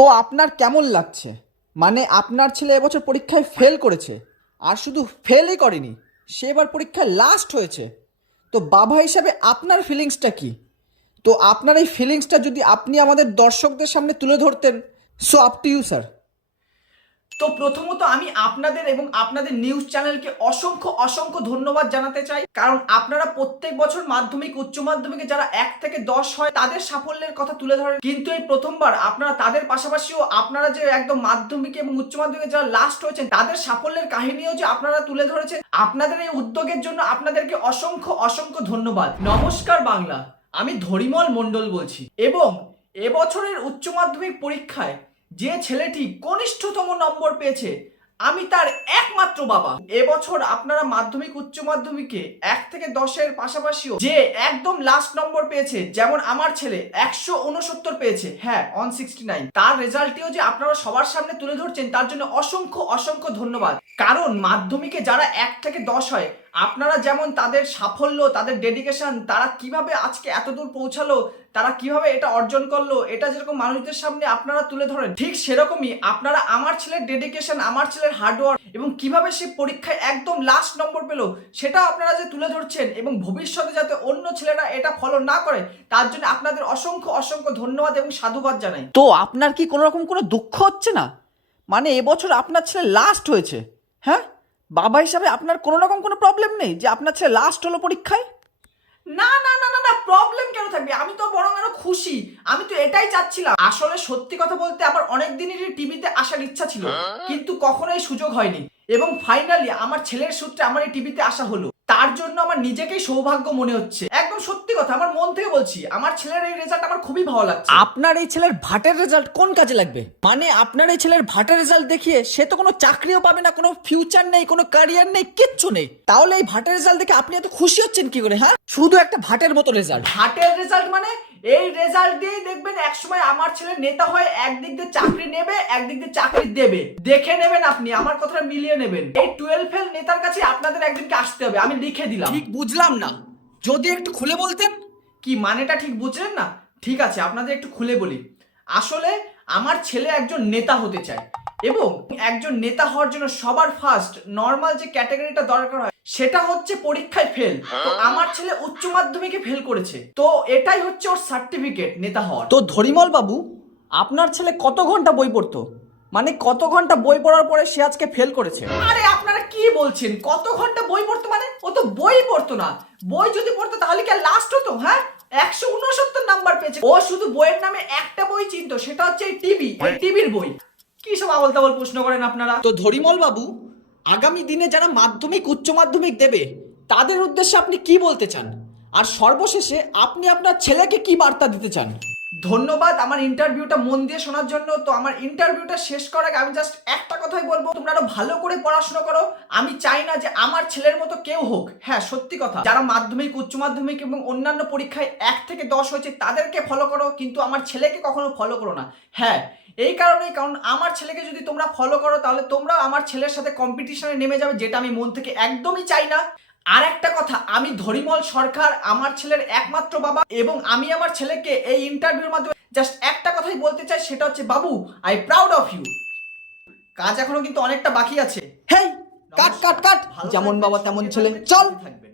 তো আপনার কেমন লাগছে? মানে আপনার ছেলে এবছর পরীক্ষায় ফেল করেছে, আর শুধু ফেলই করেনি, সে এবার পরীক্ষায় লাস্ট হয়েছে। তো বাবা হিসাবে আপনার ফিলিংসটা কি? তো আপনার এই ফিলিংসটা যদি আপনি আমাদের দর্শকদের সামনে তুলে ধরতেন so up to you sir তো প্রথমত আমি আপনাদের এবং আপনাদের নিউজ চ্যানেলকে অসংখ্য অসংখ্য ধন্যবাদ জানাতে চাই। কারণ আপনারা প্রত্যেক বছর মাধ্যমিক, উচ্চ মাধ্যমিকে যারা এক থেকে দশ হয়, তাদের সাফল্যের কথা তুলে ধরেন। কিন্তু এই প্রথমবার আপনারা তাদের পাশাপাশিও আপনারা যে একদম মাধ্যমিক এবং উচ্চ মাধ্যমিকে যারা লাস্ট হয়েছেন, তাদের সাফল্যের কাহিনীও যে আপনারা তুলে ধরেছেন, আপনাদের এই উদ্যোগের জন্য আপনাদেরকে অসংখ্য অসংখ্য ধন্যবাদ। নমস্কার বাংলা, আমি ধরিমল মণ্ডল বলছি। এবং এবছরের উচ্চ মাধ্যমিক পরীক্ষায় যে ছেলেটি কনিষ্ঠতম নম্বর পেয়েছে, আমি তার একমাত্র বাবা। এবছর আপনারা মাধ্যমিক, উচ্চ মাধ্যমিকে এক থেকে দশের পাশাপাশিও যে একদম লাস্ট নম্বর পেয়েছে, যেমন আমার ছেলে একশো উনসত্তর পেয়েছে হ্যাঁ অন সিক্সটি নাইন তার রেজাল্টটিও যে আপনারা সবার সামনে তুলে ধরছেন, তার জন্য অসংখ্য অসংখ্য ধন্যবাদ। কারণ মাধ্যমিকে যারা এক থেকে দশ হয়, আপনারা যেমন তাদের সাফল্য, তাদের ডেডিকেশন তারা কীভাবে আজকে এত দূর পৌঁছালো তারা কীভাবে এটা অর্জন করল, এটা যেরকম মানুষদের সামনে আপনারা তুলে ধরেন, ঠিক সেরকমই আপনারা আমার ছেলের ডেডিকেশন আমার ছেলের হার্ডওয়ার্ক এবং কীভাবে সে পরীক্ষায় একদম লাস্ট নম্বর পেল, সেটা আপনারা যে তুলে ধরছেন এবং ভবিষ্যতে যাতে অন্য ছেলেরা এটা ফলো না করে, তার জন্য আপনাদের অসংখ্য অসংখ্য ধন্যবাদ এবং সাধুবাদ জানাই। তো আপনার কি কোনো রকম কোনো দুঃখ হচ্ছে না? মানে এবছর আপনার ছেলে লাস্ট হয়েছে হ্যাঁ? বাবা হিসাবে আপনার কোনো রকম কোনো প্রবলেম নেই যে আপনার ছেলে লাস্ট হলো পরীক্ষায়? না না না না না প্রবলেম কেন থাকবে? আমি তো বরং আরও খুশি। আমি তো এটাই চাচ্ছিলাম। আসলে সত্যি কথা বলতে আমার অনেক দিনেরই টিভিতে আসার ইচ্ছা ছিল। কিন্তু কখনোই সুযোগ হয়নি। এবং ফাইনালি আমার ছেলের সূত্রে আমার এই টিভিতে আসা হলো। তার জন্য আমার নিজেকেই সৌভাগ্য মনে হচ্ছে। একদম সত্যি কথা আমার মন থেকে বলছি আমার ছেলের এই রেজাল্ট আমার খুবই ভালো লাগছে। আপনার এই ছেলের ভাটের রেজাল্ট কোন কাজে লাগবে? মানে আপনার এই ছেলের ভাটের রেজাল্ট দেখিয়ে সে তো কোনো চাকরিও পাবে না কোনো ফিউচার নেই কোনো ক্যারিয়ার নেই কিচ্ছু নেই। তাহলে এই ভাটের রেজাল্ট দেখে আপনি এত খুশি হচ্ছেন কি করে হ্যাঁ? শুধু একটা ভাটের মতো রেজাল্ট ভাটের রেজাল্ট মানে এই রেজাল্ট দিয়েই দেখবেন একসময় আমার ছেলে নেতা হয়ে একদিক দিয়ে চাকরি নেবে একদিক দিয়ে চাকরি দেবে। দেখে নেবেন আপনি আমার কথাটা মিলিয়ে নেবেন। এই টুয়েলভ ফেল নেতার কাছে আপনাদের একদিনকে আসতে হবে আমি লিখে দিলাম। ঠিক বুঝলাম না। যদি একটু খুলে বলতেন। কি মানেটা ঠিক বুঝলেন না? ঠিক আছে আপনাদের একটু খুলে বলি। আসলে আমার ছেলে একজন নেতা হতে চায় এবং একজন নেতা হওয়ার জন্য সবার ফার্স্ট নর্মাল যে ক্যাটাগরিটা দরকার হয় সেটা হচ্ছে পরীক্ষায় ফেল তো আমার ছেলে উচ্চ মাধ্যমিকে ফেল করেছে। তো এটাই হচ্ছে ওর সার্টিফিকেট নেতা হওয়ার। তো ধরিমল বাবু আপনার ছেলে কত ঘণ্টা বই পড়তো? মানে কত ঘণ্টা বই পড়ার পরে সে আজকে ফেল করেছে? আরে আপনারা কি বলছেন? কত ঘণ্টা বই পড়তো মানে? ও তো বই পড়তো না। বই যদি পড়তো তাহলে কি লাস্ট হতো হ্যাঁ? একশো উনসত্তর নাম্বার পেয়েছে। ও শুধু বইয়ের নামে একটা বই চিনতো সেটা হচ্ছে এই টিভি টিভির বই। কি সব আবল তাবল প্রশ্ন করেন আপনারা? তো ধরিমল বাবু আগামী দিনে যারা মাধ্যমিক, উচ্চ মাধ্যমিক দেবে, তাদের উদ্দেশ্যে আপনি কি বলতে চান? আর সর্বশেষে আপনি আপনার ছেলেকে কি বার্তা দিতে চান? ধন্যবাদ, আমার ইন্টারভিউটা মন দিয়ে শোনার জন্য। তো আমার ইন্টারভিউটা শেষ করার আগে আমি জাস্ট একটা কথাই বলব, তোমরা আরও ভালো করে পড়াশোনা করো। আমি চাই না যে আমার ছেলের মতো কেউ হোক। হ্যাঁ সত্যি কথা। যারা মাধ্যমিক, উচ্চ মাধ্যমিক এবং অন্যান্য পরীক্ষায় এক থেকে দশ হয়েছে, তাদেরকে ফলো করো, কিন্তু আমার ছেলেকে কখনো ফলো করো না। হ্যাঁ এই কারণেই কারণ আমার ছেলেকে যদি তোমরা ফলো করো তাহলে তোমরা আমার ছেলের সাথে কম্পিটিশনে নেমে যাবে যেটা আমি মন থেকে একদমই চাই না। আর একটা কথা আমি ধরিমল সরকার আমার ছেলের একমাত্র বাবা এবং আমি আমার ছেলেকে এই ইন্টারভিউর মাধ্যমে জাস্ট একটা কথাই বলতে চাই সেটা হচ্ছে বাবু আই প্রাউড অফ ইউ কাজ এখনও কিন্তু অনেকটা বাকি আছে। হেই কাট কাট কাট। যেমন বাবা তেমন ছেলে। চল। সুখী থাকবেন।